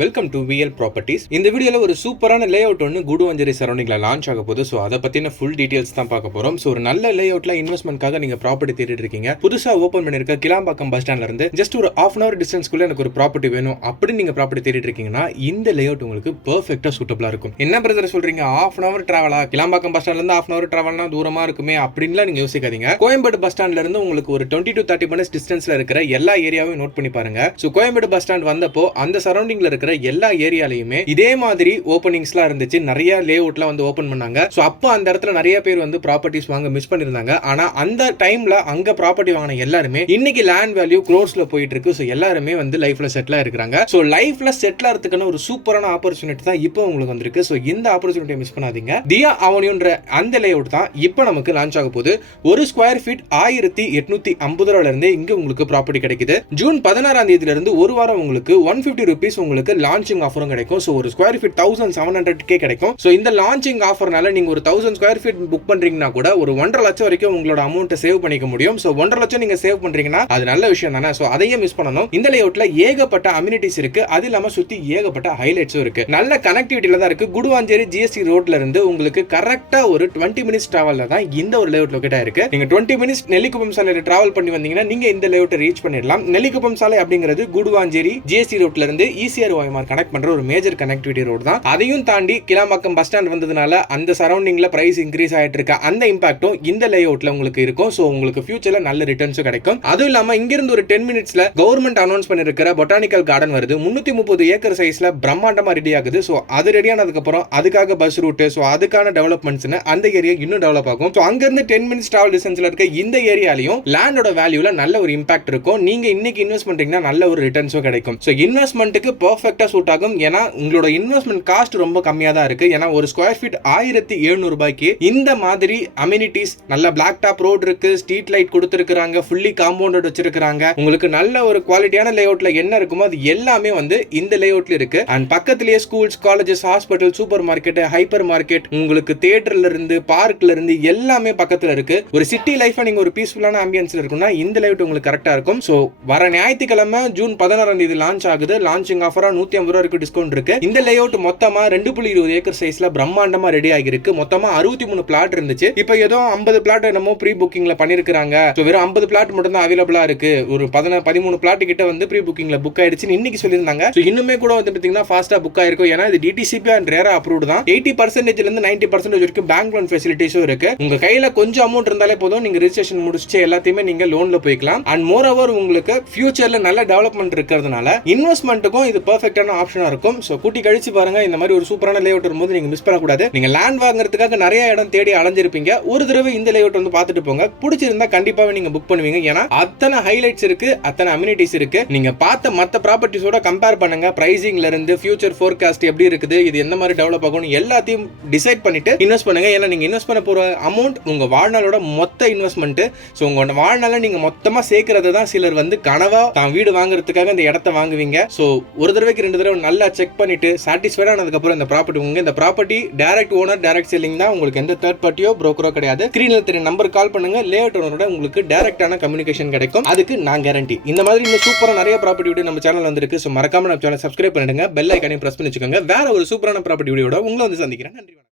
Welcome to VL properties. இந்த வீடியோல ஒரு சூப்பரான லே அவுட் ஒன்று குடுவாஞ்சேரி சரௌண்டிங்ல லான்ச் ஆக போகுது. ஸோ அதை பத்தின ஃபுல் டீடைல்ஸ் தான் பார்க்க போறோம். ஸோ ஒரு நல்ல லே அவுட்ல இன்வெஸ்ட்மெண்ட்காக நீங்க ப்ராப்பர்ட்டி தேடிட்டு இருக்கீங்க, புதுசா ஓப்பன் பண்ணிருக்க கிளாம்பாக்கம் பஸ் ஸ்டாண்ட்ல இருந்து ஜஸ்ட் ஒரு ½ hour டிஸ்டன்ஸ்க்குள்ள எனக்கு ஒரு ப்ராப்பர்ட்டி வேணும் அப்படின்னு நீங்க ப்ராப்பர்ட்டி தேடிட்டு இருக்கீங்கன்னா இந்த லே அவுட் உங்களுக்கு பெர்ஃபெக்ட்டா சூட்டபிளா இருக்கும். என்ன பிரதர் சொல்றீங்க, ½ hour டிராவலா? கிளாம்பாக்கம் பஸ் ஸ்டாண்ட்ல இருந்து ½ hour டிராவல்னா தூரமா இருக்குமே அப்படின்லாம் நீங்க யோசிக்காதீங்க. கோயம்பேடு பஸ் ஸ்டாண்ட்ல இருந்து உங்களுக்கு ஒரு 20 to 30 minutes டிஸ்டன்ஸ்ல இருக்கிற எல்லா ஏரியாவையும் நோட் பண்ணி பாருங்க. ஸோ கோயம்பேடு பஸ் ஸ்டாண்ட் வந்தப்போ அந்த சரௌண்டிங்ல இருக்கிற எல்லா ஏரியா இதே மாதிரி ஓபனிங்ஸ்லாம் இருந்துச்சு, நிறைய லேஅவுட்லாம் வந்து ஓபன் பண்ணாங்க. சோ அப்ப அந்த இடத்துல நிறைய பேர் வந்து ப்ராப்பர்ட்டிஸ் வாங்க மிஸ் பண்ணிருந்தாங்க. ஆனா அந்த டைம்ல அங்க ப்ராப்பர்ட்டி வாங்கின எல்லாருமே இன்னைக்கு லேண்ட் வேல்யூ க்ரோர்ஸ்ல போயிட்டு இருக்கு. சோ எல்லாருமே வந்து லைஃப்ல செட்டில் ஆயிருக்காங்க. சோ லைஃப்ல செட்டில் ஆகிறதுக்கான ஒரு சூப்பரான ஆப்பர்ச்சுனிட்டி தான் இப்போ உங்களுக்கு வந்திருக்கு. சோ இந்த ஆப்பர்ச்சுனிட்டியை மிஸ் பண்ணாதீங்க. டியா அவென்யூன்ற அந்த லேஅவுட் தான் இப்போ நமக்கு லான்ச் ஆக போகுது. ஒரு ஸ்கொயர் ஃபீட் 1850 இருந்து இங்க உங்களுக்கு ப்ராப்பர்ட்டி கிடைக்குது. ஜூன் 16ஆம் தேதியில இருந்து ஒரு வாரம் உங்களுக்கு 150 rupees உங்களுக்கு லான்ச்சிங் ஆஃபரும் கிடைக்கும். சோ ஒரு ஸ்கொயர் ஃபீட் 1700 கிடைக்கும். சோ இந்த லான்ச்சிங் ஆஃபர்னால நீங்க ஒரு 1000 ஸ்கொயர் ஃபீட் புக் பண்றீங்கன்னா கூட ஒரு 1.5 லட்சம் வரைக்கும் உங்களோட அமௌண்ட் சேவ் பண்ணிக்க முடியும். சோ 1.5 லட்சம் நீங்க சேவ் பண்றீங்கன்னா அது நல்ல விஷயம் தானே. சோ அதையே மிஸ் பண்ணணும். இந்த லேஅவுட்ல ஏகப்பட்ட அம்யூனிட்டிஸ் இருக்கு, அது இல்லாம சுத்தி ஏகப்பட்ட ஹைலைட்ஸும் இருக்கு. நல்ல கனெக்டிவிட்டில தான் இருக்கு. குடுவாஞ்சேரி ஜிஎஸ்டி ரோட்ல இருந்து உங்களுக்கு கரெக்டா ஒரு 20 minutes டிராவல்ல தான் இந்த ஒரு லேஅவுட் லொகேட் ஆயிருக்கு. நீங்க 20 minutes நெல்லிக்குப்பம் சாலையில டிராவல் பண்ணி வந்தீங்கன்னா நீங்க இந்த லேஅவுட்டை ரீச் பண்ணிடலாம். நெல்லிக்குப்பம் சாலை அப்படிங்கிறது குடுவாஞ்சேரி ஜிஎஸ்டி ரோட்ல இருந்து ஈசிஆர் ஓஎம்ஆர் கனெக்ட் பண்ற ஒரு மேஜர் கனெக்டிவிட்டி ரோட் தான். அதையும் தாண்டி கிளாம்பாக்கம் பஸ் ஸ்டாண்ட் வந்ததுனால அந்த சரௌண்டிங்ல பிரைஸ் இன்க்ரீஸ் ஆயிட்டு இருக்க அந்த இம்பாக்டும் இந்த லேஅவுட்ல உங்களுக்கு இருக்கும். சோ உங்களுக்கு ஃபியூச்சர்ல நல்ல ரிட்டர்ன்ஸும் கிடைக்கும். அதுவும் இல்லாம இங்க இருந்து ஒரு 10 minutesல கவர்மெண்ட் அனௌன்ஸ் பண்ணிருக்கிற பொட்டானிக்கல் கார்டன் வருது. 330 ஏக்கர் சைஸ்ல பிரம்மாண்டமா ரெடி ஆகுது. சோ அது ரெடி ஆனதுக்கு அப்புறம் அதுக்காக பஸ் ரூட், சோ அதுக்கான டெவலப்மெண்ட்ஸ் அந்த ஏரியா இன்னும் டெவலப் ஆகும். சோ அங்க இருந்து 10 minutes டிராவல் டிஸ்டன்ஸ்ல இருக்க இந்த ஏரியாலயும் லேண்டோட வேல்யூல நல்ல ஒரு இம்பாக்ட் இருக்கும். நீங்க இன்னைக்கு இன்வெஸ்ட் பண்றீங்கன்னா நல்ல ஒரு ரிட்டர்ன்ஸும் கிடைக்கும். சோ இன்வெஸ்ட்மெண்ட்டுக்கு பெர்ஃபெக்ட்டா சூட் ஆகும். ஏன்னா உங்களோட இன்வெஸ்ட்மெண்ட் காஸ்ட் ரொம்ப கம்மியா தான் இருக்கு. ஏன்னா ஒரு ஸ்கொயர் ஃபீட் 1700 ரூபாய்க்கு இந்த மாதிரி அம்யூனிட்டிஸ், நல்ல பிளாக் டாப் ரோட் இருக்கு, ஸ்ட்ரீட் லைட் கொடுத்திருக்காங்க, ஃபுல்லி காம்பவுண்டட் வச்சிருக்காங்க. உங்களுக்கு நல்ல ஒரு குவாலிட்டியான லேஅவுட்ல என்ன இருக்குமோ அது எல்லாமே வந்து இந்த லேஅவுட்ல இருக்கு. அண்ட் பக்கத்திலேயே schools, colleges, hospital, super market, hyper market, உங்களுக்கு தியேட்டர்ல இருந்து பார்க்ல இருந்து எல்லாமே பக்கத்துல இருக்கு. ஒரு சிட்டி லைஃபா நீங்க ஒரு பீஸ்ஃபுல்லான ஆம்பியன்ஸ்ல இருக்குன்னா இந்த லேஅவுட் உங்களுக்கு கரெக்டா இருக்கும். சோ வர ஞாயிற்றுக்கிழமை ஜூன் 16ஆம் தேதி லான்ச் ஆகுது. லான்ச்சிங் ஆஃபரா 150 ரூபாய்க்கு டிஸ்கவுண்ட் இருக்கு. இந்த லேஅவுட் மொத்தமா 2.20 ஏக்கர் சைஸ்ல பிரம்மாண்டமா ரெடி ஆகிருக்கு. மொத்தமா 63 பிளாட் இருந்துச்சு. இப்போ ஏதோ 50 பிளாட் என்னமோ ப்ரீ புக்கிங்ல பண்ணிருக்காங்க. சோ வெறும் 50 பிளாட் மட்டும் தான் அவைலபிளா இருக்கு. ஒரு 13 பிளாட் கிட்ட வந்து ப்ரீ புக்கிங்ல புக் ஆயிடுச்சுன்னு இன்னைக்கு சொல்லிருந்தாங்க. சோ இன்னுமே கூட வந்து பாத்தீங்கன்னா ஃபாஸ்டா புக் ஆயிருக்கும். ஏன்னா இது டிடிசிபி அண்ட் ரேரா அப்ரூவ்ட் தான். 80% ல இருந்து 90% வரைக்கும் பேங்க் லோன் ஃபெசிலிட்டிஸும் இருக்கு. உங்க கையில கொஞ்சம் அமௌண்ட் இருந்தாலே போதும், நீங்க ரெஜிஸ்ட்ரேஷன் முடிச்சு எல்லாத்தையுமே நீங்க லோன்ல போய்க்கலாம். அண்ட் மோர் ஓவர் உங்களுக்கு ஃபியூச்சர்ல நல்ல டெவலப்மெண்ட் இருக்கிறதுனால இன்வெஸ்ட்மெண்ட்டுக்கும் இது பெர்ஃபெக்ட்டான ஆப்ஷனா இருக்கும். சோ கூட்டி கழிச்சு பாருங்க. இந்த மாதிரி ஒரு சூப்பரான லேஅவுட் வரும்போது நீங்க மிஸ் பண்ணக்கூடாது. நீங்க லேண்ட் வாங்குறதுக்காக நிறைய இடம் தேடி அலைஞ்சிருப்பீங்க. ஒரு தடவை இந்த லேஅவுட் வந்து பார்த்துட்டு போங்க. பிடிச்சிருந்தா கண்டிப்பாவே நீங்க புக் பண்ணுவீங்க. ஏன்னா அத்தனை ஹைலைட்ஸ் இருக்கு, அத்தனை அம்யூனிட்டிஸ் இருக்கு. நீங்க பார்த்த மத்த ப்ராப்பர்ட்டிஸோட கம்பேர் பண்ணுங்க. பிரைசிங்ல இருந்து ஃபியூச்சர் ஃபோர்காஸ்ட் எப்படி இருக்குது, இது எந்த மாதிரி டெவலப் ஆகும் எல்லாத்தையும் டிசைட் பண்ணிட்டு இன்வெஸ்ட் பண்ணுங்க. ஏன்னா நீங்க இன்வெஸ்ட் பண்ண போற அமௌண்ட் உங்க வாழ்நாளோட மொத்த இன்வெஸ்ட்மெண்ட். சோ உங்க வாழ்நாள நீங்க மொத்தமா சேர்க்கறது தான் சிலர் வந்து கனவா தான் வீடு வாங்குறதுக்காக இந்த இடத்தை வாங்குவீங்க. சோ ஒரு தடவைக்கு 2 தடவை நல்லா செக் பண்ணிட்டு சாட்டிஸ்ஃபைட் ஆனதுக்கு அப்புறம் இந்த ப்ராப்பர்ட்டி இந்த property direct owner, direct selling தான். உங்களுக்கு எந்த தேர்ட் பார்ட்டியோ புரோக்கரோ கிடையாது. ஸ்கிரீன்ல தெரிய நம்பருக்கு கால் பண்ணுங்க. லேஅவுட் ஓனரோட உங்களுக்கு டைரக்டான கம்யூனிகேஷன் கிடைக்கும். அதுக்கு நான் கேரண்டி. இந்த மாதிரி இந்த சூப்பரா நிறைய ப்ராப்பர்ட்டி வீடியோ நம்ம சேனல் வந்திருக்கு. சோ மறக்காம நம்ம சேனல் சப்ஸ்கிரைப் பண்ணிடுங்க. பெல் ஐகானையும் பிரஸ் பண்ணி வச்சுக்கோங்க. வேற ஒரு சூப்பரான ப்ராப்பர்ட்டி வீடியோட உங்களை வந்து சந்திக்கிறேன். நன்றி.